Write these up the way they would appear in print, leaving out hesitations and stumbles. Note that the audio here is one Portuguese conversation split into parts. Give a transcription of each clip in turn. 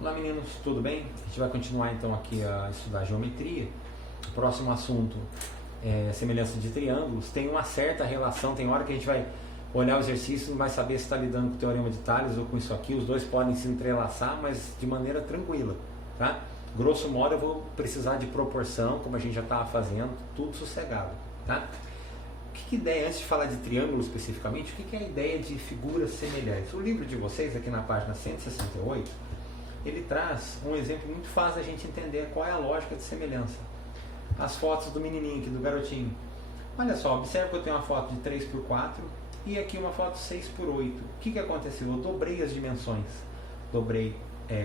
Olá meninos, tudo bem? A gente vai continuar então aqui a estudar geometria. O próximo assunto é semelhança de triângulos. Tem uma certa relação, tem hora que a gente vai olhar o exercício e não vai saber se está lidando com o teorema de Tales ou com isso aqui. Os dois podem se entrelaçar, mas de maneira tranquila, tá? Grosso modo eu vou precisar de proporção, como a gente já estava fazendo, tudo sossegado, tá? Que ideia, antes de falar de triângulo especificamente, o que é a ideia de figuras semelhantes? O livro de vocês, aqui na página 168, ele traz um exemplo muito fácil da gente entender qual é a lógica de semelhança. As fotos do menininho aqui, do garotinho. Olha só, observe que eu tenho uma foto de 3x4 e aqui uma foto 6x8. O que aconteceu? Eu dobrei as dimensões. Dobrei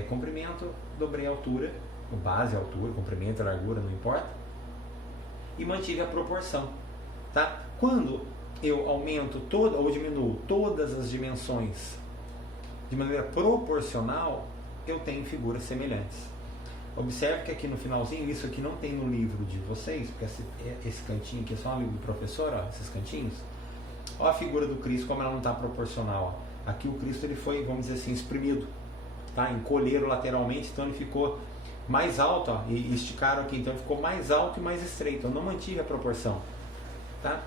comprimento, dobrei altura, base, altura, comprimento, largura, não importa. E mantive a proporção. Tá? Quando eu aumento ou diminuo todas as dimensões de maneira proporcional, eu tenho figuras semelhantes. Observe que aqui no finalzinho, isso aqui não tem no livro de vocês, porque esse cantinho aqui é só um livro do professor, ó, esses cantinhos. Olha a figura do Cristo, como ela não está proporcional. Ó. Aqui o Cristo ele foi, vamos dizer assim, exprimido, tá? Encolheram lateralmente, então ele ficou mais alto, ó, e esticaram aqui, então ele ficou mais alto e mais estreito. Eu não mantive a proporção. Tá?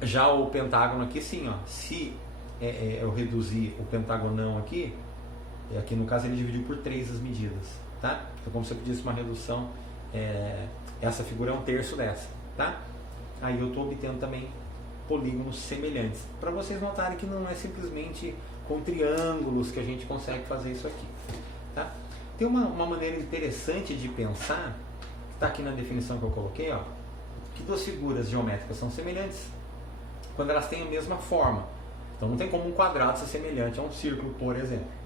Já o pentágono aqui sim, ó, se eu reduzir o pentagonão aqui, aqui no caso ele dividiu por 3 as medidas, tá? Então como se eu pedisse uma redução, essa figura é 1/3 dessa, tá? Aí eu estou obtendo também polígonos semelhantes, para vocês notarem que não é simplesmente com triângulos que a gente consegue fazer isso aqui, tá? Tem uma maneira interessante de pensar, que está aqui na definição que eu coloquei, ó, que duas figuras geométricas são semelhantes quando elas têm a mesma forma. Então não tem como um quadrado ser semelhante a um círculo, por exemplo.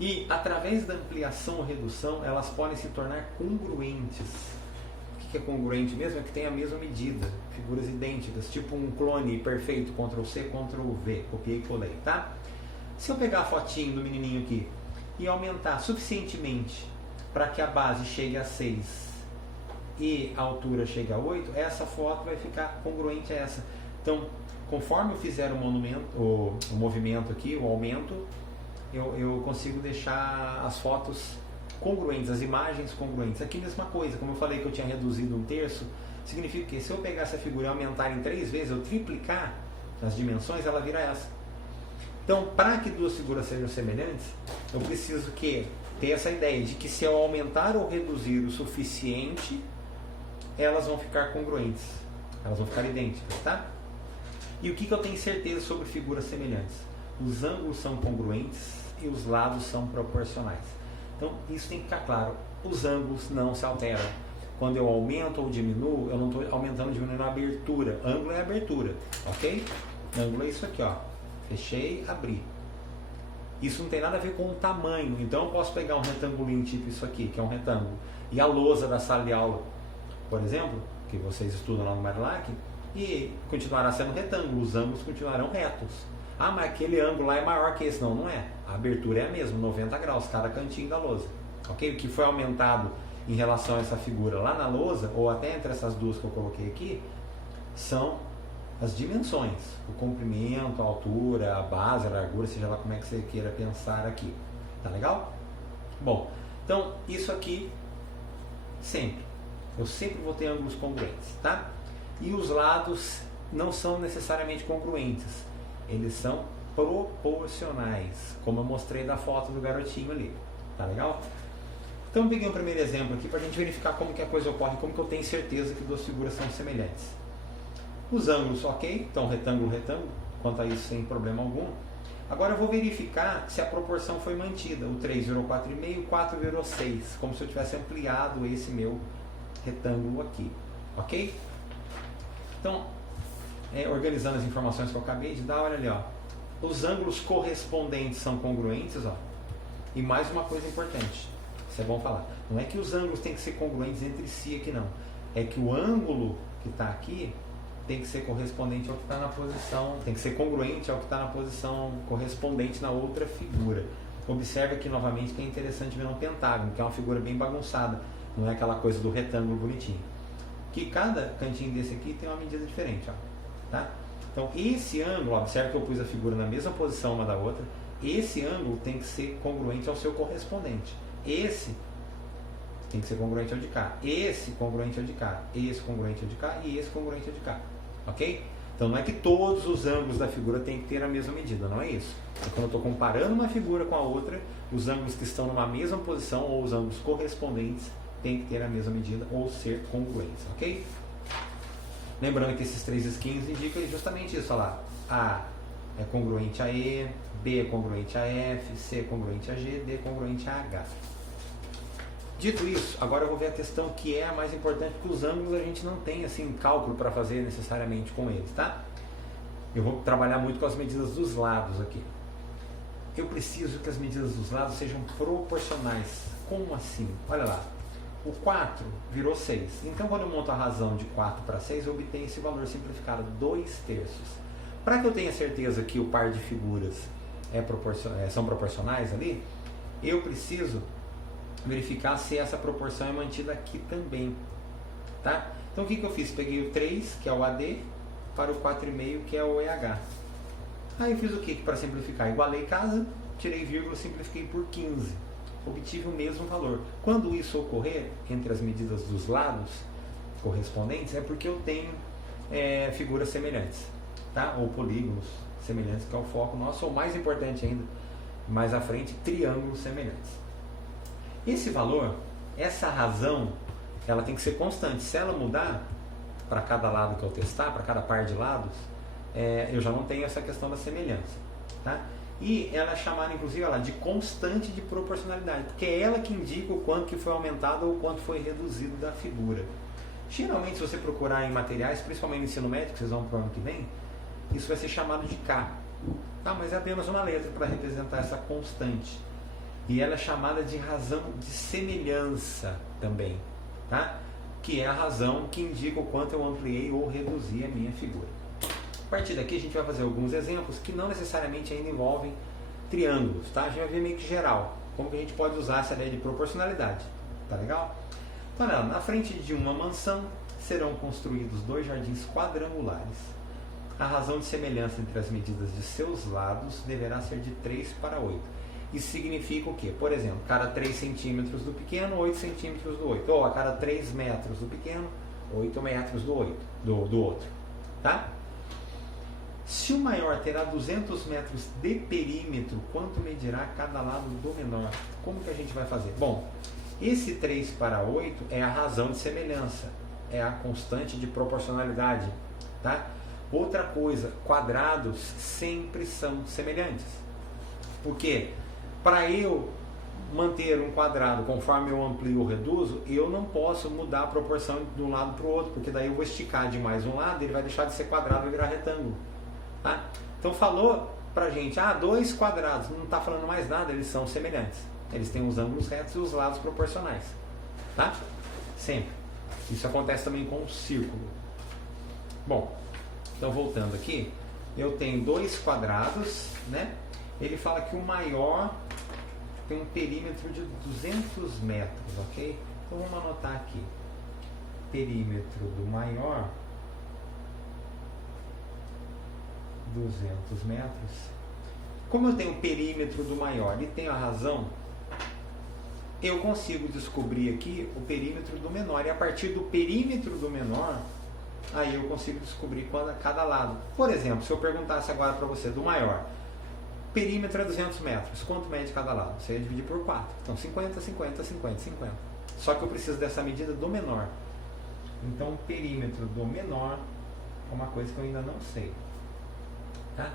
E através da ampliação ou redução, elas podem se tornar congruentes. O que é congruente mesmo? É que tem a mesma medida, figuras idênticas, tipo um clone perfeito, Ctrl+C, Ctrl+V, copiei e colei, tá? Se eu pegar a fotinho do menininho aqui e aumentar suficientemente para que a base chegue a 6 e a altura chega a 8, essa foto vai ficar congruente a essa. Então, conforme eu fizer o movimento aqui, o aumento, eu consigo deixar as fotos congruentes, as imagens congruentes. Aqui mesma coisa, como eu falei que eu tinha reduzido 1/3, significa que se eu pegar essa figura e aumentar em 3 vezes, eu triplicar as dimensões, ela vira essa. Então, para que duas figuras sejam semelhantes, eu preciso ter essa ideia de que se eu aumentar ou reduzir o suficiente, elas vão ficar congruentes, elas vão ficar idênticas, tá? E o que eu tenho certeza sobre figuras semelhantes? Os ângulos são congruentes e os lados são proporcionais. Então, isso tem que ficar claro, os ângulos não se alteram. Quando eu aumento ou diminuo, eu não estou aumentando ou diminuindo a abertura. Ângulo é abertura, ok? Ângulo é isso aqui, ó. Fechei, abri. Isso não tem nada a ver com o tamanho. Então, eu posso pegar um retangulinho tipo isso aqui, que é um retângulo, e a lousa da sala de aula, por exemplo, que vocês estudam lá no Marilac, e continuará sendo retângulo, os ângulos continuarão retos. Ah, mas aquele ângulo lá é maior que esse. Não, não é. A abertura é a mesma, 90 graus, cada cantinho da lousa. Ok? O que foi aumentado em relação a essa figura lá na lousa, ou até entre essas duas que eu coloquei aqui, são as dimensões. O comprimento, a altura, a base, a largura, seja lá como é que você queira pensar aqui. Tá legal? Bom, então isso aqui sempre. Eu sempre vou ter ângulos congruentes, tá? E os lados não são necessariamente congruentes. Eles são proporcionais, como eu mostrei da foto do garotinho ali. Tá legal? Então eu peguei um primeiro exemplo aqui para a gente verificar como que a coisa ocorre, como que eu tenho certeza que duas figuras são semelhantes. Os ângulos, ok? Então retângulo, retângulo, quanto a isso sem problema algum. Agora eu vou verificar se a proporção foi mantida. O 3 virou 4,5, o 4 virou 6, como se eu tivesse ampliado esse meu retângulo aqui, ok? Então, organizando as informações que eu acabei de dar, olha ali, ó. Os ângulos correspondentes são congruentes, ó. E mais uma coisa importante, isso é bom falar, não é que os ângulos têm que ser congruentes entre si aqui não, é que o ângulo que está aqui tem que ser correspondente ao que está na posição, tem que ser congruente ao que está na posição correspondente na outra figura. Observe aqui novamente que é interessante ver um pentágono, que é uma figura bem bagunçada, não é aquela coisa do retângulo bonitinho. Que cada cantinho desse aqui tem uma medida diferente, ó, tá? Então esse ângulo, observe que eu pus a figura na mesma posição uma da outra, esse ângulo tem que ser congruente ao seu correspondente. Esse tem que ser congruente ao de cá. Esse congruente ao de cá. Esse congruente ao de cá e esse congruente ao de cá. Ok? Então não é que todos os ângulos da figura têm que ter a mesma medida, não é isso. É quando eu estou comparando uma figura com a outra, os ângulos que estão numa mesma posição ou os ângulos correspondentes têm que ter a mesma medida ou ser congruentes, ok? Lembrando que esses três skins indicam justamente isso, olha lá. A é congruente a E, B é congruente a F, C é congruente a G, D é congruente a H. Dito isso, agora eu vou ver a questão que é a mais importante, porque os ângulos a gente não tem assim cálculo para fazer necessariamente com eles, tá? Eu vou trabalhar muito com as medidas dos lados aqui. Eu preciso que as medidas dos lados sejam proporcionais. Como assim? Olha lá. O 4 virou 6. Então, quando eu monto a razão de 4 para 6, eu obtenho esse valor simplificado, 2/3. Para que eu tenha certeza que o par de figuras são proporcionais ali, eu preciso verificar se essa proporção é mantida aqui também. Tá? Então, o que eu fiz? Peguei o 3, que é o AD, para o 4,5, que é o EH. Aí eu fiz o que para simplificar? Igualei casa, tirei vírgula, simplifiquei por 15. Obtive o mesmo valor. Quando isso ocorrer entre as medidas dos lados correspondentes, é porque eu tenho figuras semelhantes, tá? Ou polígonos semelhantes, que é o foco nosso, ou mais importante ainda, mais à frente, triângulos semelhantes. Esse valor, essa razão, ela tem que ser constante. Se ela mudar para cada lado que eu testar, para cada par de lados, eu já não tenho essa questão da semelhança, tá? E ela é chamada, inclusive, de constante de proporcionalidade, porque é ela que indica o quanto que foi aumentado ou o quanto foi reduzido da figura. Geralmente, se você procurar em materiais, principalmente no ensino médio, que vocês vão para o ano que vem, isso vai ser chamado de K. Tá, mas é apenas uma letra para representar essa constante. E ela é chamada de razão de semelhança também, tá? Que é a razão que indica o quanto eu ampliei ou reduzi a minha figura. A partir daqui a gente vai fazer alguns exemplos que não necessariamente ainda envolvem triângulos, tá? A gente vai ver meio que geral, como que a gente pode usar essa ideia de proporcionalidade, tá legal? Então, olha, na frente de uma mansão serão construídos 2 jardins quadrangulares. A razão de semelhança entre as medidas de seus lados deverá ser de 3 para 8. Isso significa o quê? Por exemplo, cada 3 centímetros do pequeno, 8 centímetros do 8. Ou a cada 3 metros do pequeno, 8 metros do outro, tá? Se o maior terá 200 metros de perímetro, quanto medirá cada lado do menor? Como que a gente vai fazer? Bom, esse 3 para 8 é a razão de semelhança, é a constante de proporcionalidade, tá? Outra coisa, quadrados sempre são semelhantes. Por quê? Para eu manter um quadrado conforme eu amplio ou reduzo, eu não posso mudar a proporção de um lado para o outro, porque daí eu vou esticar demais um lado, ele vai deixar de ser quadrado e virar retângulo. Tá? Então falou pra gente, 2 quadrados, não está falando mais nada, eles são semelhantes. Eles têm os ângulos retos e os lados proporcionais. Tá? Sempre. Isso acontece também com o círculo. Bom, então voltando aqui, eu tenho 2 quadrados, né? Ele fala que o maior tem um perímetro de 200 metros, ok? Então vamos anotar aqui. Perímetro do maior, 200 metros. Como eu tenho o perímetro do maior e tenho a razão, eu consigo descobrir aqui o perímetro do menor. E a partir do perímetro do menor, aí eu consigo descobrir cada lado. Por exemplo, se eu perguntasse agora para você do maior, perímetro é 200 metros, quanto mede cada lado? Você ia dividir por 4. Então 50, 50, 50, 50. Só que eu preciso dessa medida do menor. Então o perímetro do menor é uma coisa que eu ainda não sei. Tá?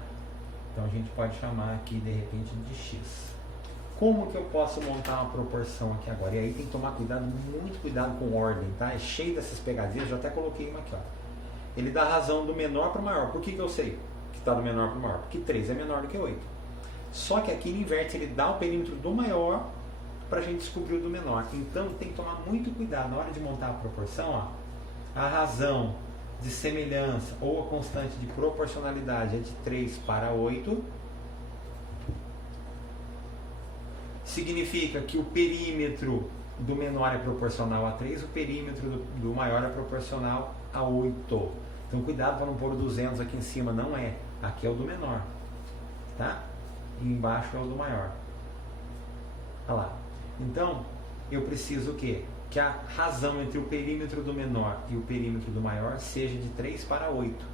Então a gente pode chamar aqui de repente de X. Como que eu posso montar uma proporção aqui agora? E aí tem que tomar cuidado, muito cuidado com ordem, tá? É cheio dessas pegadinhas, já até coloquei uma aqui, ó. Ele dá a razão do menor para o maior. Por que eu sei que está do menor para o maior? Porque 3 é menor do que 8. Só que aqui ele inverte, ele dá o perímetro do maior para a gente descobrir o do menor. Então tem que tomar muito cuidado na hora de montar a proporção, ó. A razão de semelhança ou a constante de proporcionalidade é de 3 para 8. Significa que o perímetro do menor é proporcional a 3, o perímetro do maior é proporcional a 8. Então cuidado para não pôr o 200 aqui em cima, não é. Aqui é o do menor. Tá? e embaixo é o do maior. Olha lá. Então, eu preciso o quê? Que a razão entre o perímetro do menor e o perímetro do maior seja de 3 para 8.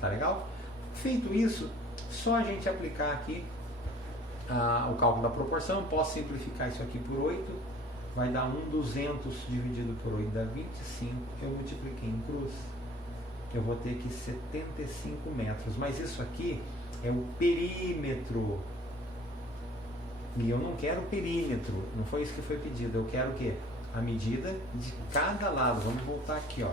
Tá legal? Feito isso, só a gente aplicar aqui o cálculo da proporção. Posso simplificar isso aqui por 8. Vai dar 1/200 dividido por 8 dá 25. Eu multipliquei em cruz. Eu vou ter aqui 75 metros. Mas isso aqui é o perímetro. E eu não quero perímetro, não foi isso que foi pedido. Eu quero o quê? A medida de cada lado. Vamos voltar aqui, ó.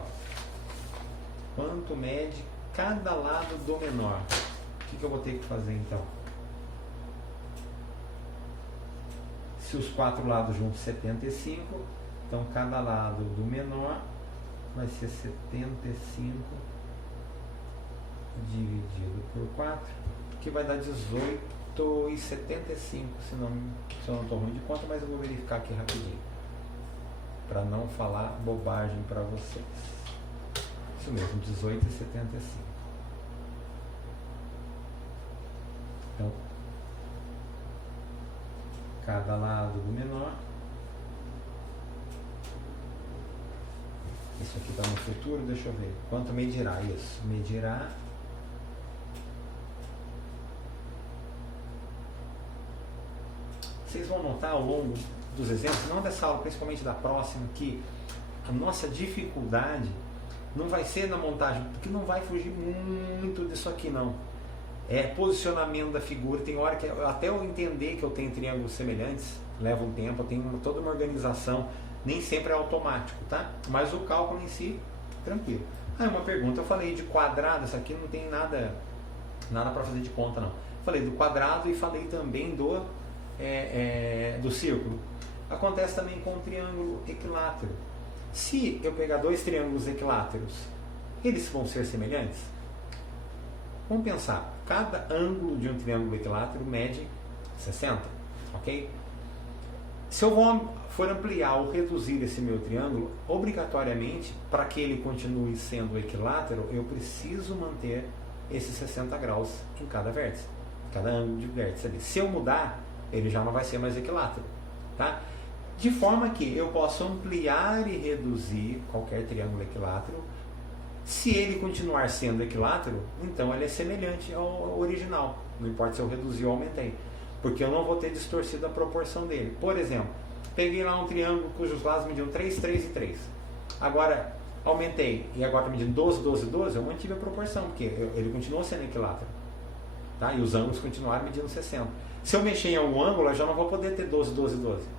Quanto mede cada lado do menor? O que eu vou ter que fazer então? Se os 4 lados juntos 75, então cada lado do menor vai ser 75 dividido por 4, que vai dar 18,75, se eu não estou ruim de conta, mas eu vou verificar aqui rapidinho, para não falar bobagem para vocês. Isso mesmo, 18,75. Então, cada lado do menor. Isso aqui está no futuro, deixa eu ver. Quanto medirá? Isso, medirá. Vocês vão notar ao longo dos exemplos, não dessa aula, principalmente da próxima, que a nossa dificuldade não vai ser na montagem, porque não vai fugir muito disso aqui não. É posicionamento da figura. Tem hora que até eu entender que eu tenho triângulos semelhantes, leva um tempo, eu tenho toda uma organização, nem sempre é automático, tá? Mas o cálculo em si, tranquilo. Uma pergunta, eu falei de quadrado, isso aqui não tem nada para fazer de conta não. Falei do quadrado e falei também do círculo. Acontece também com o triângulo equilátero. Se eu pegar 2 triângulos equiláteros, eles vão ser semelhantes? Vamos pensar, cada ângulo de um triângulo equilátero mede 60, ok? Se eu for ampliar ou reduzir esse meu triângulo, obrigatoriamente, para que ele continue sendo equilátero, eu preciso manter esses 60 graus em cada vértice, cada ângulo de vértice ali. Se eu mudar, ele já não vai ser mais equilátero, tá? De forma que eu posso ampliar e reduzir qualquer triângulo equilátero. Se ele continuar sendo equilátero, então ele é semelhante ao original. Não importa se eu reduzi ou aumentei, porque eu não vou ter distorcido a proporção dele. Por exemplo, peguei lá um triângulo cujos lados mediam 3, 3 e 3. Agora aumentei e agora está medindo 12, 12, 12, eu mantive a proporção, porque ele continuou sendo equilátero. Tá? E os ângulos continuaram medindo 60. Se eu mexer em algum ângulo, eu já não vou poder ter 12, 12, 12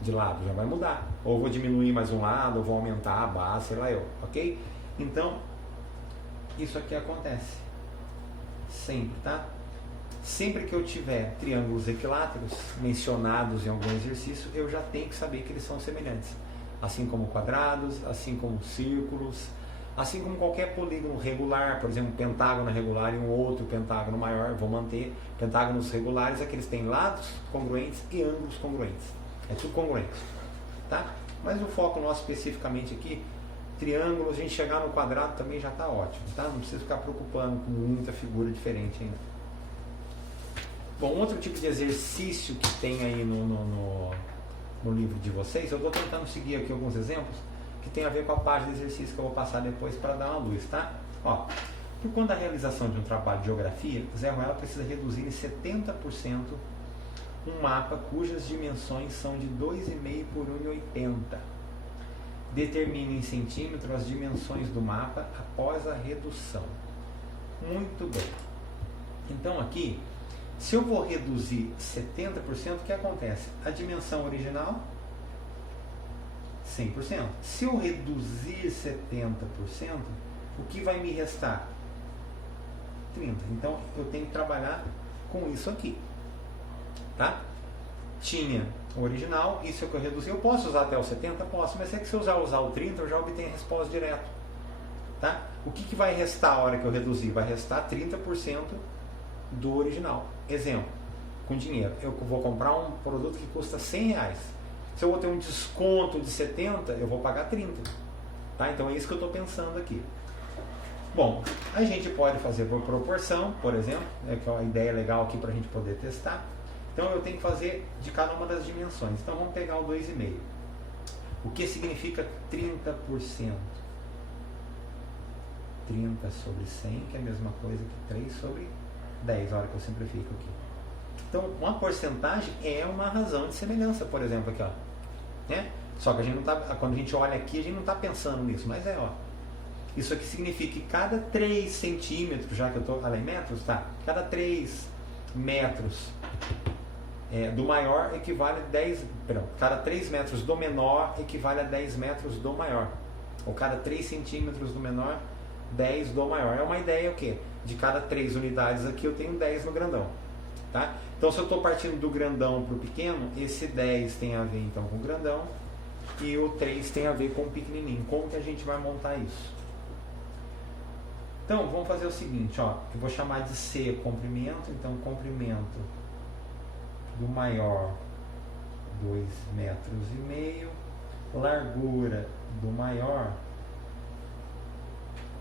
de lado, já vai mudar. Ou vou diminuir mais um lado, ou vou aumentar a base, sei lá eu, ok? Então, isso aqui acontece sempre, tá? Sempre que eu tiver triângulos equiláteros mencionados em algum exercício, eu já tenho que saber que eles são semelhantes. Assim como quadrados, assim como círculos, assim como qualquer polígono regular, por exemplo, um pentágono regular e um outro pentágono maior, vou manter pentágonos regulares, aqueles têm lados congruentes e ângulos congruentes. É tudo congruente, tá? Mas o foco nosso especificamente aqui, triângulo, a gente chegar no quadrado também já está ótimo, tá? Não precisa ficar preocupando com muita figura diferente ainda. Bom, outro tipo de exercício que tem aí no livro de vocês, eu estou tentando seguir aqui alguns exemplos que tem a ver com a página de exercício que eu vou passar depois para dar uma luz, tá? Ó, por conta da realização de um trabalho de geografia, Zé Ruela precisa reduzir em 70% um mapa cujas dimensões são de 2,5 por 1,80. Determine em centímetros as dimensões do mapa após a redução. Muito bem. Então aqui, se eu vou reduzir 70%, o que acontece? A dimensão original, 100%. Se eu reduzir 70%, o que vai me restar? 30%. Então eu tenho que trabalhar com isso aqui. Tá? Tinha o original, isso é o que eu reduzi. Eu posso usar até o 70? Posso, mas é que se eu já usar o 30, eu já obtenho a resposta direto. Tá? O que vai restar a hora que eu reduzir? Vai restar 30% do original. Exemplo, com dinheiro. Eu vou comprar um produto que custa R$100. Se eu vou ter um desconto de 70, eu vou pagar 30. Tá? Então é isso que eu estou pensando aqui. Bom, a gente pode fazer por proporção, por exemplo, que é uma ideia legal aqui para a gente poder testar. Então eu tenho que fazer de cada uma das dimensões. Então vamos pegar o 2,5. O que significa 30%? 30 sobre 100, que é a mesma coisa que 3 sobre 10, a hora que eu simplifico aqui. Então, uma porcentagem é uma razão de semelhança, por exemplo, aqui, ó. Né? Só que a gente não tá, quando a gente olha aqui, a gente não está pensando nisso, mas ó. Isso aqui significa que cada 3 centímetros, já que eu estou em metros, tá? Cada 3 metros do maior equivale a 10, perdão, cada 3 metros do menor equivale a 10 metros do maior. Ou cada 3 centímetros do menor, 10 do maior. É uma ideia o quê? De cada 3 unidades aqui eu tenho 10 no grandão. Tá? Então se eu estou partindo do grandão para o pequeno, esse 10 tem a ver então com o grandão e o 3 tem a ver com o pequenininho. Como que a gente vai montar isso? Então vamos fazer o seguinte, ó, eu vou chamar de C comprimento, então comprimento do maior 2,5 metros, largura do maior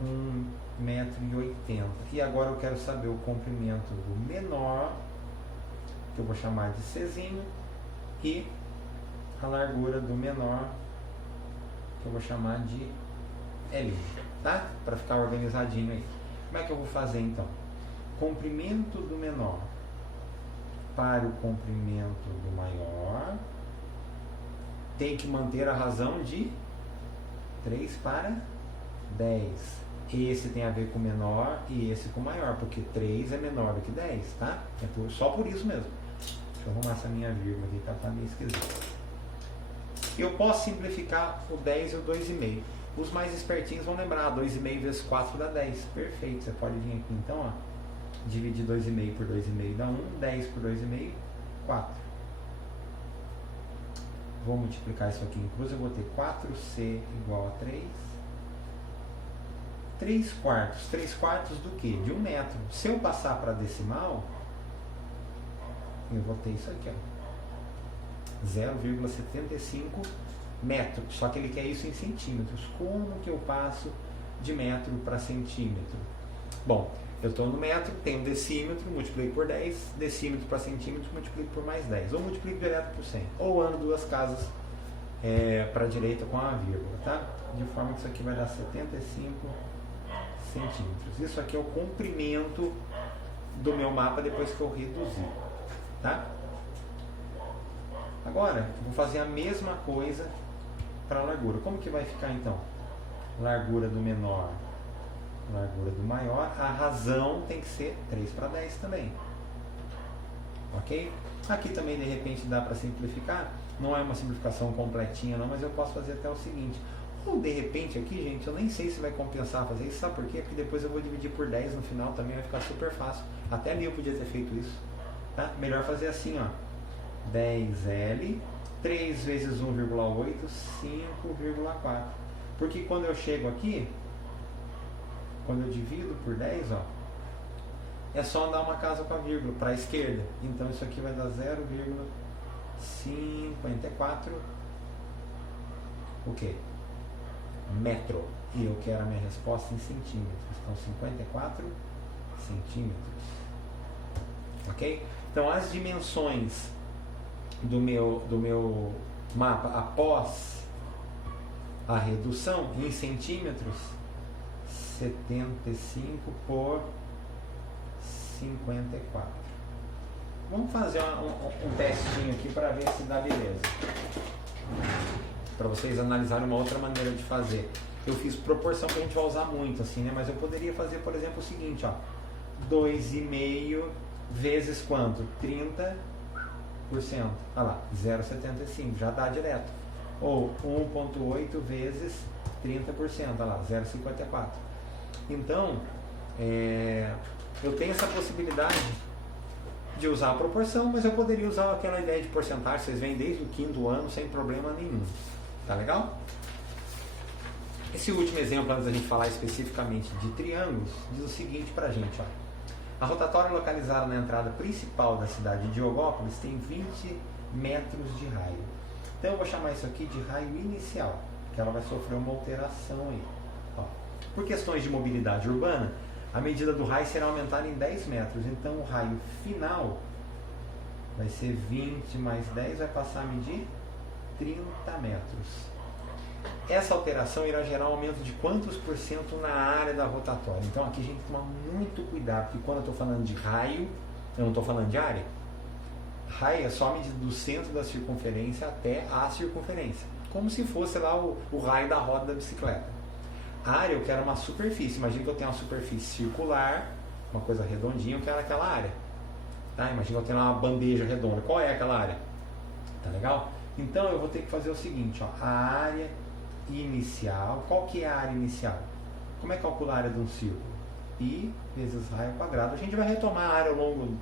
1,80 metro. E agora eu quero saber o comprimento do menor, que eu vou chamar de Czinho, e a largura do menor, que eu vou chamar de L, tá? Para ficar organizadinho aí. Como é que eu vou fazer então? Comprimento do menor para o comprimento do maior tem que manter a razão de 3 para 10. Esse tem a ver com o menor e esse com o maior, porque 3 é menor do que 10, tá? Só por isso mesmo. Deixa eu arrumar essa minha vírgula aqui, que ela tá meio esquisita. Eu posso simplificar o 10 e o 2,5. Os mais espertinhos vão lembrar, 2,5 vezes 4 dá 10. Perfeito, você pode vir aqui então, ó, dividir 2,5 por 2,5 dá 1, 10 por 2,5, 4. Vou multiplicar isso aqui em cruz, eu vou ter 4C igual a 3. 3 quartos. 3 quartos do que? De 1 metro. Se eu passar para decimal, eu vou ter isso aqui, ó. 0,75 metros. Só que ele quer isso em centímetros. Como que eu passo de metro para centímetro? Bom, eu estou no metro, tenho um decímetro, multiplico por 10, decímetro para centímetro, multiplico por mais 10. Ou multiplico direto por 100. Ou ando duas casas para a direita com a vírgula, tá? De forma que isso aqui vai dar 75 centímetros. Isso aqui é o comprimento do meu mapa depois que eu reduzir, tá? Agora, eu vou fazer a mesma coisa para a largura. Como que vai ficar então? Largura do menor, largura do maior. A razão tem que ser 3 para 10 também. Ok? Aqui também de repente dá para simplificar. Não é uma simplificação completinha não, mas eu posso fazer até o seguinte. Ou de repente aqui, gente, eu nem sei se vai compensar fazer isso. Sabe por quê? Porque depois eu vou dividir por 10 no final também, vai ficar super fácil. Até ali eu podia ter feito isso. Tá? Melhor fazer assim, ó. 10L, 3 vezes 1,8, 5,4. Porque quando eu chego aqui, quando eu divido por 10, ó, é só andar uma casa com a vírgula para a esquerda. Então isso aqui vai dar 0,54 o quê? Metro. E eu quero a minha resposta em centímetros. Então 54 centímetros. Ok? Então as dimensões do meu mapa após a redução em centímetros, 75 por 54. Vamos fazer um testinho aqui para ver se dá beleza, para vocês analisarem uma outra maneira de fazer. Eu fiz proporção que a gente vai usar muito assim, né? Mas eu poderia fazer, por exemplo, o seguinte, ó, 2,5 vezes quanto? 30%. Olha lá, 0,75, já dá direto. Ou 1,8 vezes 30%, olha lá, 0,54. Então, eu tenho essa possibilidade de usar a proporção, mas eu poderia usar aquela ideia de porcentagem, vocês veem desde o 5º ano sem problema nenhum. Tá legal? Esse último exemplo, antes da gente falar especificamente de triângulos, diz o seguinte pra gente, ó. A rotatória localizada na entrada principal da cidade de Diogópolis tem 20 metros de raio. Então eu vou chamar isso aqui de raio inicial, que ela vai sofrer uma alteração aí. Ó, Por questões de mobilidade urbana, a medida do raio será aumentada em 10 metros. Então o raio final vai ser 20 mais 10, vai passar a medir 30 metros. Essa alteração irá gerar um aumento de quantos por cento na área da rotatória? Então aqui a gente toma muito cuidado, porque quando eu estou falando de raio, eu não estou falando de área. Raio é só a medida do centro da circunferência até a circunferência, como se fosse lá o raio da roda da bicicleta. A área eu quero uma superfície, imagina que eu tenho uma superfície circular, uma coisa redondinha, eu quero aquela área. Tá? Imagina que eu tenho uma bandeja redonda, qual é aquela área? Tá legal? Então eu vou ter que fazer o seguinte, ó, a área inicial, qual que é a área inicial? Como é calcular a área de um círculo? Π vezes raio quadrado. A gente vai retomar a área ao longo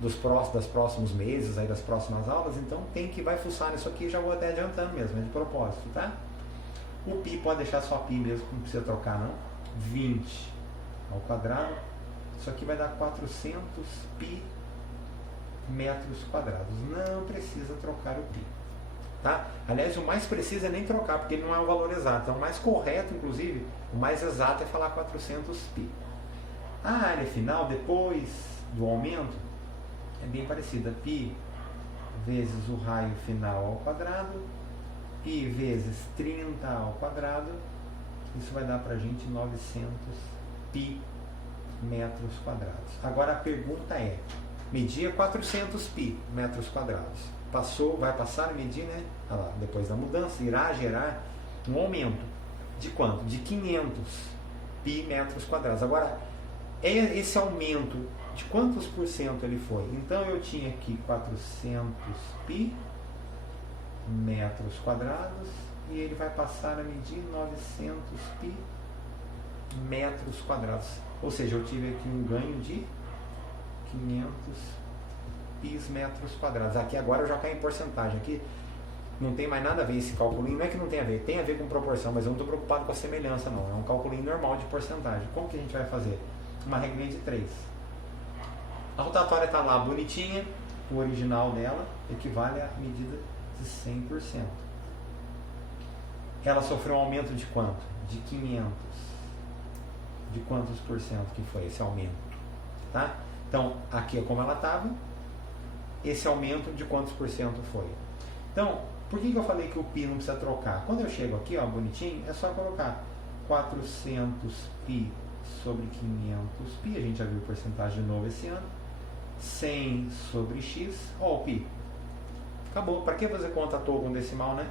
dos próximos meses, aí das próximas aulas, então vai fuçar nisso aqui, já vou até adiantando mesmo, é de propósito, tá? O π pode deixar só π mesmo, não precisa trocar não. 20 ao quadrado, isso aqui vai dar 400 π metros quadrados. Não precisa trocar o π. Tá? Aliás, o mais preciso é nem trocar, porque ele não é um valor exato. Então, o mais correto, inclusive, o mais exato é falar 400 π. A área final, depois do aumento, é bem parecida. Π vezes o raio final ao quadrado, π vezes 30 ao quadrado, isso vai dar pra gente 900 π metros quadrados. Agora a pergunta é, media 400 π metros quadrados. Vai passar a medir, né? Olha lá, depois da mudança, irá gerar um aumento de quanto? De 500 π metros quadrados. Agora, esse aumento, de quantos por cento ele foi? Então, eu tinha aqui 400 π metros quadrados e ele vai passar a medir 900 π metros quadrados. Ou seja, eu tive aqui um ganho de 500 π metros quadrados. Aqui agora eu já caio em porcentagem. Aqui não tem mais nada a ver esse cálculo. Não é que não tem a ver com proporção, mas eu não estou preocupado com a semelhança não. É um cálculo normal de porcentagem. Como que a gente vai fazer? Uma regrinha de 3. A rotatória está lá bonitinha, o original dela equivale à medida de 100%. Ela sofreu um aumento de quanto? De 500. De quantos por cento que foi esse aumento? Tá? Então, aqui é como ela estava. Esse aumento de quantos por cento foi? Então, por que eu falei que o π não precisa trocar? Quando eu chego aqui, ó, bonitinho, é só colocar 400 π sobre 500 π, a gente já viu porcentagem de novo esse ano, 100 sobre x, ó o π. Acabou. Para que fazer conta à toa com decimal, né?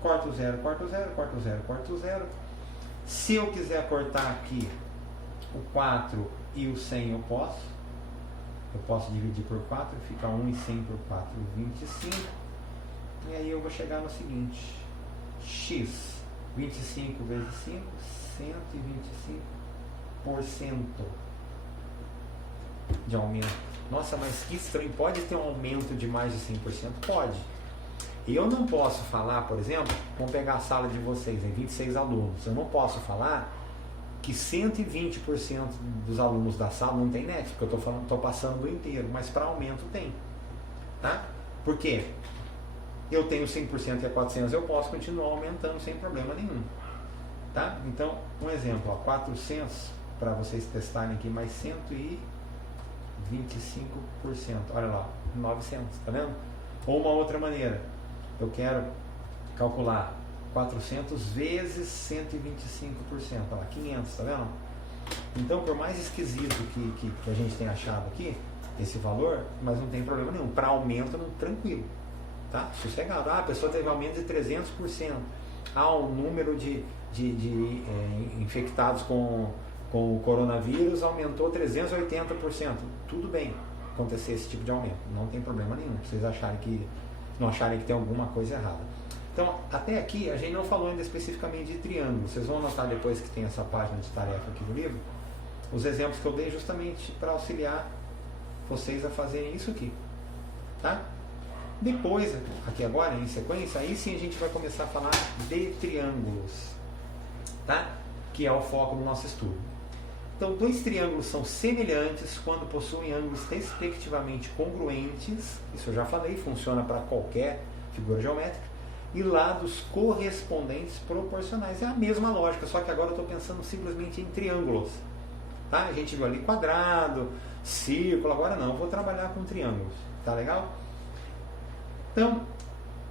Corta o zero, corta o zero, corta o zero, corta o zero. Se eu quiser cortar aqui o 4 e o 100 eu posso dividir por 4, fica 1 e 100 por 4, 25. E aí eu vou chegar no seguinte, x, 25 vezes 5, 125% de aumento. Nossa, mas que estranho, pode ter um aumento de mais de 100%? Pode. Eu não posso falar, por exemplo, vamos pegar a sala de vocês, em 26 alunos, eu não posso falar que 120% dos alunos da sala não tem net, porque eu estou passando do inteiro, mas para aumento tem. Tá? Por quê? Eu tenho 100% e é 400, eu posso continuar aumentando sem problema nenhum. Tá? Então, um exemplo, ó, 400, para vocês testarem aqui, mais 125%, olha lá, 900, tá vendo? Ou uma outra maneira, eu quero calcular 400 vezes 125%, olha lá, 500, tá vendo? Então, por mais esquisito que a gente tenha achado aqui, esse valor, mas não tem problema nenhum, para aumento, tranquilo, tá? Sossegado. Ah, a pessoa teve aumento de 300%, o número de infectados com o coronavírus aumentou 380%, tudo bem acontecer esse tipo de aumento, não tem problema nenhum, vocês não acharem que tem alguma coisa errada. Então, até aqui, a gente não falou ainda especificamente de triângulo. Vocês vão anotar depois que tem essa página de tarefa aqui do livro, os exemplos que eu dei justamente para auxiliar vocês a fazerem isso aqui. Tá? Depois, aqui agora, em sequência, aí sim a gente vai começar a falar de triângulos. Tá? Que é o foco do nosso estudo. Então, dois triângulos são semelhantes quando possuem ângulos respectivamente congruentes. Isso eu já falei, funciona para qualquer figura geométrica. e lados correspondentes proporcionais. É a mesma lógica, só que agora eu estou pensando simplesmente em triângulos. Tá? A gente viu ali quadrado, círculo, agora não, eu vou trabalhar com triângulos. Tá legal? Então,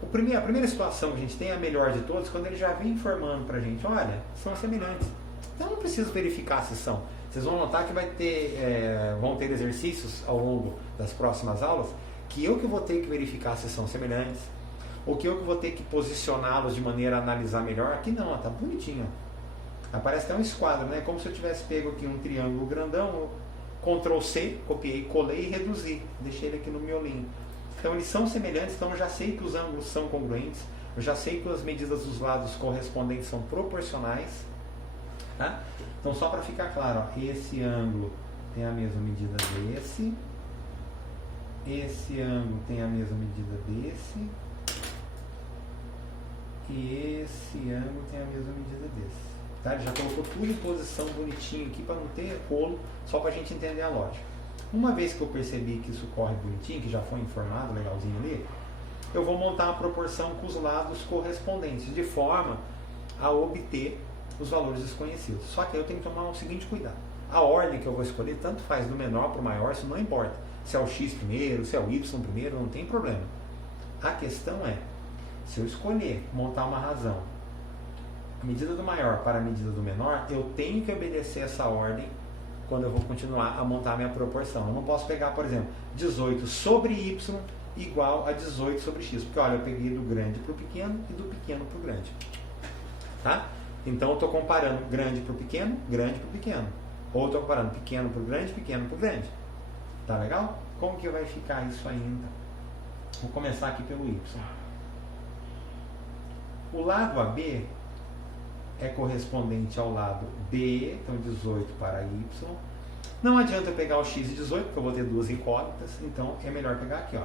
a primeira situação que a gente tem, a melhor de todas, quando ele já vem informando para a gente, olha, são semelhantes. Então não preciso verificar se são. Vocês vão notar que vão ter exercícios ao longo das próximas aulas que eu que vou ter que verificar se são semelhantes, ou que eu que vou ter que posicioná-los de maneira a analisar melhor. Aqui não, ó, tá bonitinho. Aparece até um esquadro, né? Como se eu tivesse pego aqui um triângulo grandão, Ctrl C, copiei, colei e reduzi. Deixei ele aqui no miolinho. Então eles são semelhantes, então eu já sei que os ângulos são congruentes, eu já sei que as medidas dos lados correspondentes são proporcionais. Tá? Então só para ficar claro, ó, esse ângulo tem a mesma medida desse, esse ângulo tem a mesma medida desse, e esse ângulo tem a mesma medida desse. Tá? Ele já colocou tudo em posição bonitinho aqui para não ter rolo, só para a gente entender a lógica. Uma vez que eu percebi que isso corre bonitinho, que já foi informado legalzinho ali, eu vou montar uma proporção com os lados correspondentes, de forma a obter os valores desconhecidos. Só que eu tenho que tomar o seguinte cuidado. A ordem que eu vou escolher, tanto faz do menor para o maior, isso não importa. Se é o x primeiro, se é o y primeiro, não tem problema. A questão é, se eu escolher montar uma razão, a medida do maior para a medida do menor, eu tenho que obedecer essa ordem quando eu vou continuar a montar a minha proporção. Eu não posso pegar, por exemplo, 18 sobre y igual a 18 sobre x, porque olha, eu peguei do grande para o pequeno e do pequeno para o grande. Tá? Então eu estou comparando grande para o pequeno, grande para o pequeno. Ou estou comparando pequeno para o grande, pequeno para o grande. Tá legal? Como que vai ficar isso ainda? Vou começar aqui pelo y. O lado AB é correspondente ao lado B, então 18 para y. Não adianta eu pegar o x e 18, porque eu vou ter duas incógnitas, então é melhor pegar aqui, ó.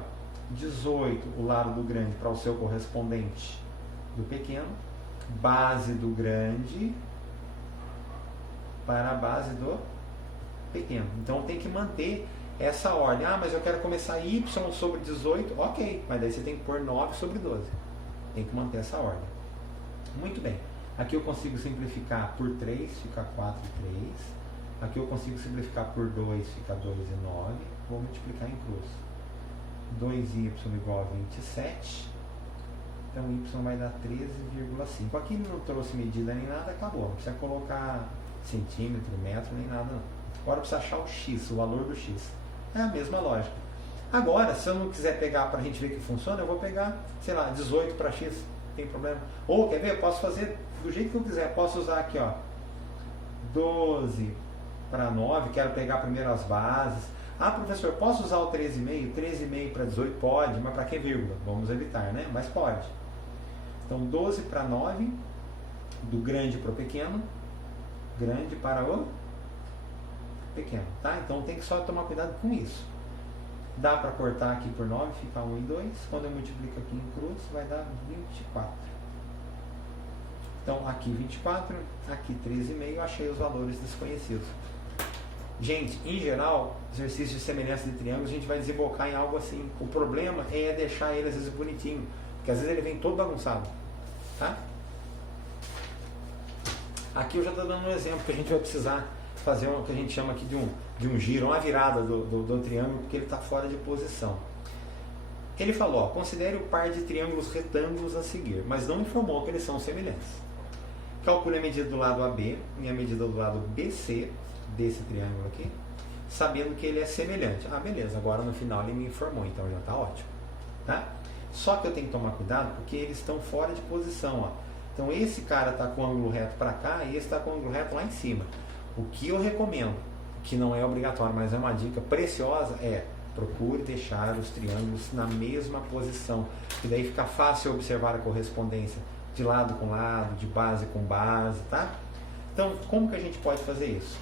18, o lado do grande para o seu correspondente do pequeno, base do grande para a base do pequeno. Então tem que manter essa ordem. Ah, mas eu quero começar y sobre 18, ok, mas daí você tem que pôr 9 sobre 12. Tem que manter essa ordem. Muito bem. Aqui eu consigo simplificar por 3, fica 4 e 3. Aqui eu consigo simplificar por 2, fica 2 e 9. Vou multiplicar em cruz. 2y igual a 27. Então y vai dar 13,5. Aqui não trouxe medida nem nada, acabou. Não precisa colocar centímetro, metro, nem nada não. Agora precisa achar o x, o valor do x. É a mesma lógica. Agora, se eu não quiser pegar para a gente ver que funciona, eu vou pegar, sei lá, 18 para x, não tem problema. Ou, quer ver? Eu posso fazer do jeito que eu quiser. Posso usar aqui, ó, 12 para 9, quero pegar primeiro as bases. Ah, professor, posso usar o 13,5? 13,5 para 18? Pode, mas para que vírgula? Vamos evitar, né? Mas pode. Então, 12 para 9, do grande para o pequeno, grande para o pequeno, tá? Então, tem que só tomar cuidado com isso. Dá para cortar aqui por 9, fica 1 e 2. Quando eu multiplico aqui em cruz, vai dar 24. Então, aqui 24, aqui 13,5, achei os valores desconhecidos. Gente, em geral, exercícios de semelhança de triângulos, a gente vai desembocar em algo assim. O problema é deixar ele, às vezes, bonitinho, porque às vezes ele vem todo bagunçado. Tá? Aqui eu já estou dando um exemplo que a gente vai precisar fazer o que a gente chama aqui de um giro, uma virada do triângulo, porque ele está fora de posição. Ele falou, ó, considere o par de triângulos retângulos a seguir, mas não informou que eles são semelhantes. Calcule a medida do lado AB e a medida do lado BC desse triângulo aqui, sabendo que ele é semelhante. Ah, beleza, agora no final ele me informou, então já está ótimo. Tá? Só que eu tenho que tomar cuidado porque eles estão fora de posição. Ó. Então esse cara está com o ângulo reto para cá e esse está com o ângulo reto lá em cima. O que eu recomendo, que não é obrigatório, mas é uma dica preciosa, é procure deixar os triângulos na mesma posição, que daí fica fácil observar a correspondência de lado com lado, de base com base, tá? Então, como que a gente pode fazer isso?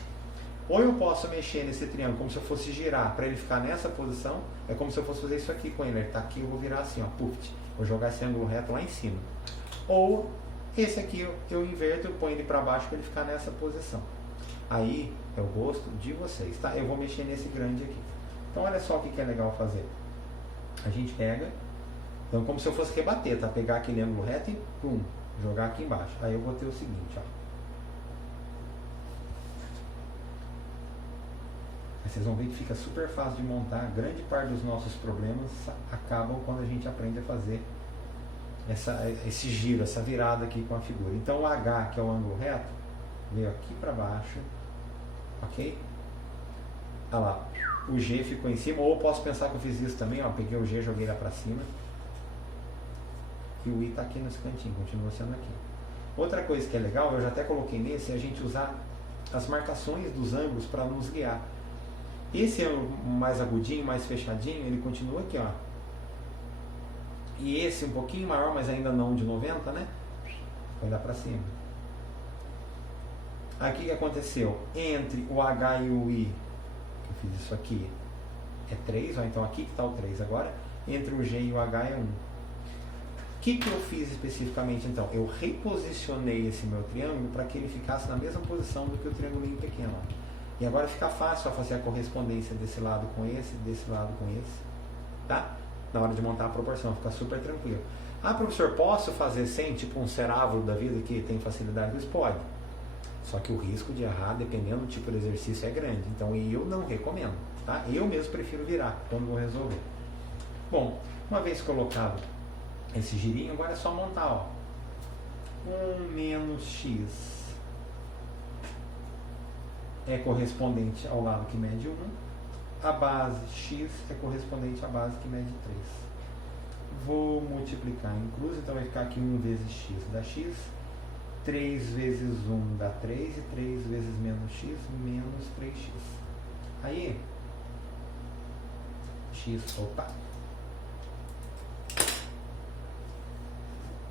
Ou eu posso mexer nesse triângulo como se eu fosse girar para ele ficar nessa posição, é como se eu fosse fazer isso aqui com ele, ele está aqui, eu vou virar assim, ó, puf, vou jogar esse ângulo reto lá em cima. Ou esse aqui eu inverto, eu ponho ele para baixo para ele ficar nessa posição. Aí é o gosto de vocês, tá? Eu vou mexer nesse grande aqui. Então olha só o que é legal fazer. A gente pega Então, como se eu fosse rebater, tá? Pegar aquele ângulo reto e pum, jogar aqui embaixo. Aí eu vou ter o seguinte, ó. Aí vocês vão ver que fica super fácil de montar. A grande parte dos nossos problemas acabam quando a gente aprende a fazer esse giro, essa virada aqui com a figura. Então o H, que é o ângulo reto, veio aqui para baixo, ok? Olha lá, o G ficou em cima, ou eu posso pensar que eu fiz isso também, ó, peguei o G, joguei lá para cima, e o I está aqui nesse cantinho, continua sendo aqui. Outra coisa que é legal, eu já até coloquei nesse, é a gente usar as marcações dos ângulos para nos guiar. Esse ângulo mais agudinho, mais fechadinho, ele continua aqui, ó. E esse um pouquinho maior, mas ainda não de 90, né? Vai lá para cima. Aqui o que aconteceu? Entre o H e o I, que eu fiz isso aqui, é 3, ó, então aqui que está o 3 agora. Entre o G e o H é 1. O que eu fiz especificamente então? Eu reposicionei esse meu triângulo para que ele ficasse na mesma posição do que o triângulo pequeno. Ó. E agora fica fácil fazer a correspondência desse lado com esse, desse lado com esse. Tá? Na hora de montar a proporção, fica super tranquilo. Ah, professor, posso fazer sem, tipo um cerávulo da vida que tem facilidade? Isso pode. Só que o risco de errar, dependendo do tipo de exercício, é grande. Então eu não recomendo. Tá? Eu mesmo prefiro virar quando vou resolver. Bom, uma vez colocado esse girinho, agora é só montar. Ó. 1 menos x é correspondente ao lado que mede 1. A base x é correspondente à base que mede 3. Vou multiplicar em cruz, então vai ficar aqui 1 vezes x dá x. 3 vezes 1 dá 3 e 3 vezes menos x, menos 3x. Aí, x, opa.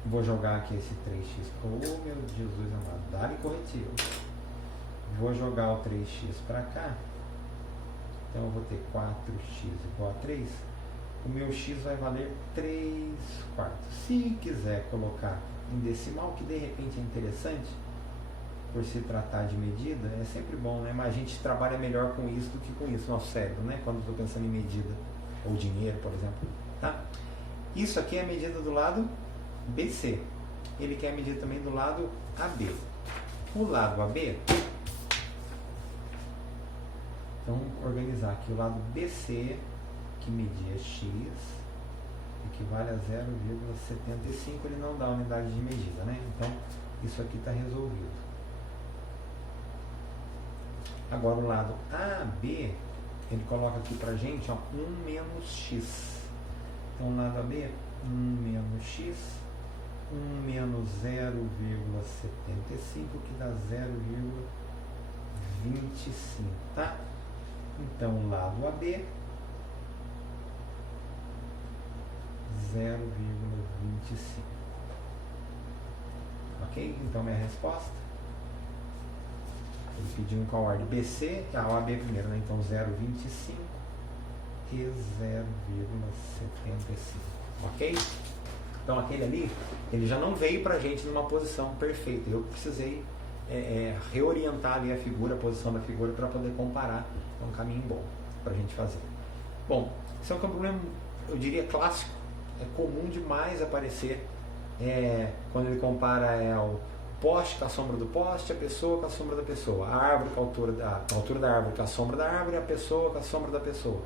Vou jogar aqui esse 3x. Oh, meu Jesus amado, dá-lhe corretivo. Vou jogar o 3x para cá. Então eu vou ter 4x igual a 3. O meu x vai valer 3 quartos. Se quiser colocar em decimal, que de repente é interessante, por se tratar de medida, é sempre bom, né? Mas a gente trabalha melhor com isso do que com isso, nosso cérebro, né? Quando estou pensando em medida, ou dinheiro, por exemplo. Tá? Isso aqui é a medida do lado BC. Ele quer medir também do lado AB. O lado AB, então vamos organizar aqui o lado BC, que media x, equivale a 0,75, ele não dá unidade de medida, né? Então isso aqui está resolvido. Agora o lado AB, ele coloca aqui pra gente, ó, 1 menos x. Então o lado AB, 1 menos x, 1 menos 0,75, que dá 0,25, tá? Então, o lado AB, 0,25. Ok? Então, minha resposta. Ele pediu com a ordem BC, o AB primeiro, né? Então, 0,25 e 0,75. Ok? Então, aquele ali, ele já não veio pra gente numa posição perfeita. Eu precisei reorientar ali a figura, a posição da figura, para poder comparar. É um caminho bom para a gente fazer. Bom, isso é um problema, eu diria, clássico. É comum demais aparecer quando ele compara o poste com a sombra do poste, a pessoa com a sombra da pessoa, a árvore com a altura da árvore com a sombra da árvore, a pessoa com a sombra da pessoa.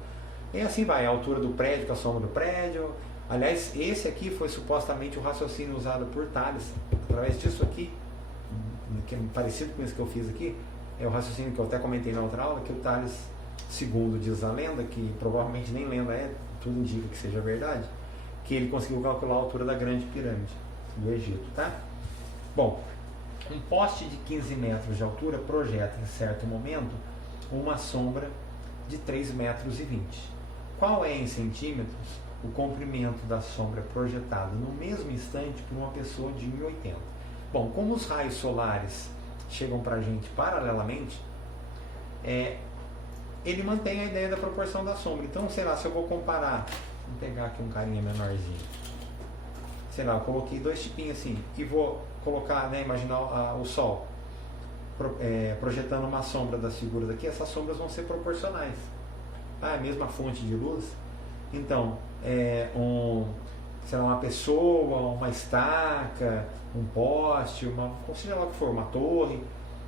E assim vai, a altura do prédio com a sombra do prédio. Aliás, esse aqui foi supostamente o raciocínio usado por Tales. Através disso aqui, que é parecido com isso que eu fiz aqui, é o raciocínio que eu até comentei na outra aula, que o Tales, segundo diz a lenda, que provavelmente nem lenda é, tudo indica que seja verdade, que ele conseguiu calcular a altura da grande pirâmide do Egito, tá? Bom, um poste de 15 metros de altura projeta em certo momento uma sombra de 3,20 metros. Qual é em centímetros o comprimento da sombra projetada no mesmo instante por uma pessoa de 1,80? Bom, como os raios solares chegam para a gente paralelamente, ele mantém a ideia da proporção da sombra. Então, sei lá, se eu vou comparar, vou pegar aqui um carinha menorzinho, sei lá, eu coloquei 2 tipinhos assim, e vou colocar, né, imaginar o Sol projetando uma sombra das figuras aqui, essas sombras vão ser proporcionais. Tá? É a mesma fonte de luz. Então, sei lá, uma pessoa, uma estaca, um poste, seja lá o que for, uma torre.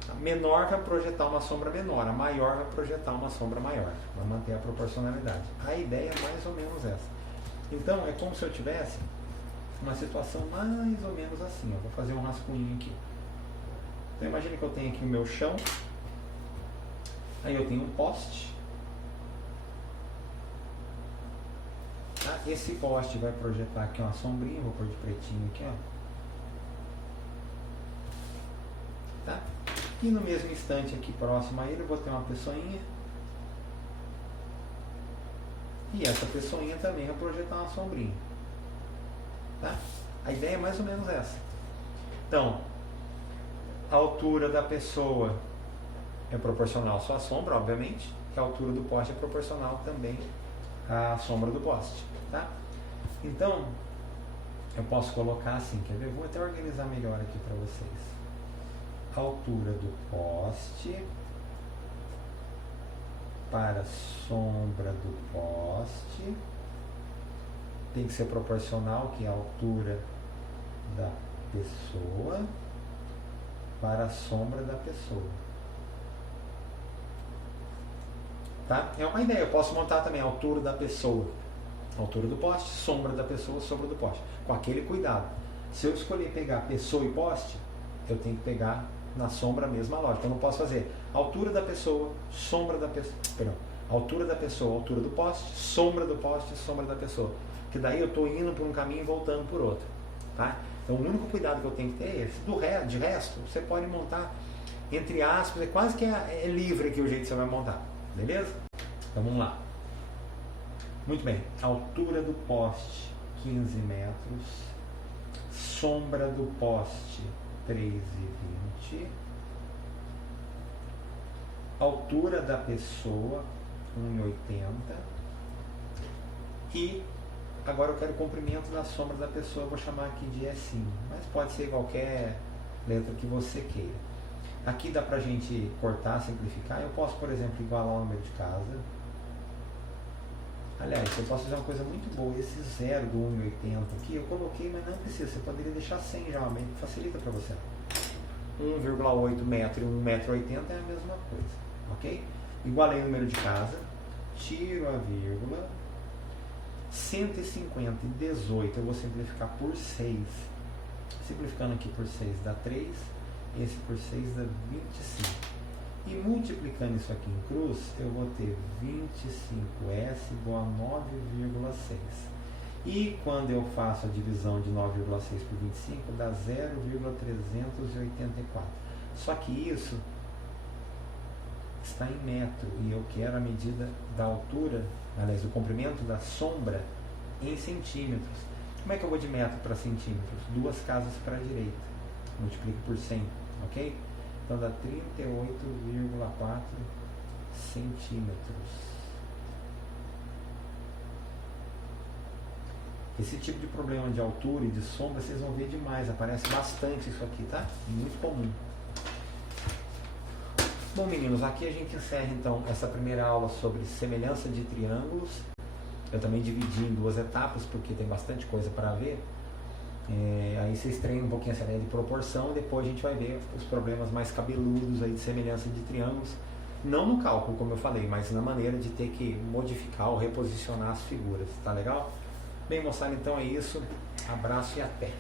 A menor vai projetar uma sombra menor, a maior vai projetar uma sombra maior, vai manter a proporcionalidade. A ideia é mais ou menos essa. Então é como se eu tivesse uma situação mais ou menos assim. Eu vou fazer um rascunho aqui. Então imagine que eu tenho aqui o meu chão, aí eu tenho um poste. Tá? Esse poste vai projetar aqui uma sombrinha, vou pôr de pretinho aqui, ó. Tá? E no mesmo instante aqui próximo a ele eu vou ter uma pessoinha. E essa pessoinha também vai projetar uma sombrinha. Tá? A ideia é mais ou menos essa. Então, a altura da pessoa é proporcional só à sombra, obviamente. E a altura do poste é proporcional também à sombra do poste. Tá? Então, eu posso colocar assim, quer ver? Vou até organizar melhor aqui para vocês. A altura do poste para a sombra do poste tem que ser proporcional, que é a altura da pessoa para a sombra da pessoa. Tá? É uma ideia, eu posso montar também a altura da pessoa, altura do poste, sombra da pessoa, sombra do poste, com aquele cuidado. Se eu escolher pegar pessoa e poste, eu tenho que pegar na sombra a mesma lógica. Eu não posso fazer altura da pessoa, sombra da pessoa, perdão, altura da pessoa, altura do poste, sombra da pessoa, que daí eu estou indo por um caminho e voltando por outro. Tá? Então o único cuidado que eu tenho que ter é esse. De resto, você pode montar, entre aspas, é quase que é livre aqui o jeito que você vai montar. Beleza? Então vamos lá. Muito bem. Altura do poste, 15 metros. Sombra do poste, 3,20. Altura da pessoa, 1,80. E agora eu quero o comprimento da sombra da pessoa, eu vou chamar aqui de S1, mas pode ser qualquer letra que você queira. Aqui dá pra gente cortar, simplificar. Eu posso, por exemplo, igualar o número de casa. Aliás, eu posso fazer uma coisa muito boa. Esse zero do 1,80 aqui eu coloquei, mas não precisa. Você poderia deixar 100 já, facilita para você. 1,8 metro e 1,80 m é a mesma coisa, ok? Igualei o número de casa, tiro a vírgula, 150 e 18 eu vou simplificar por 6. Simplificando aqui por 6 dá 3, esse por 6 dá 25. E multiplicando isso aqui em cruz, eu vou ter 25S igual a 9,6. E quando eu faço a divisão de 9,6 por 25, dá 0,384. Só que isso está em metro e eu quero a medida da altura, aliás, o comprimento da sombra em centímetros. Como é que eu vou de metro para centímetros? 2 casas para a direita. Multiplico por 100, ok? Então dá 38,4 centímetros. Esse tipo de problema de altura e de sombra vocês vão ver demais, aparece bastante isso aqui, tá? Muito comum. Bom, meninos, aqui a gente encerra então essa primeira aula sobre semelhança de triângulos. Eu também dividi em 2 etapas porque tem bastante coisa para ver. Aí vocês treinam um pouquinho essa ideia de proporção e depois a gente vai ver os problemas mais cabeludos aí de semelhança de triângulos. Não no cálculo, como eu falei, mas na maneira de ter que modificar ou reposicionar as figuras. Tá legal? Bem, moçada, então é isso. Abraço e até!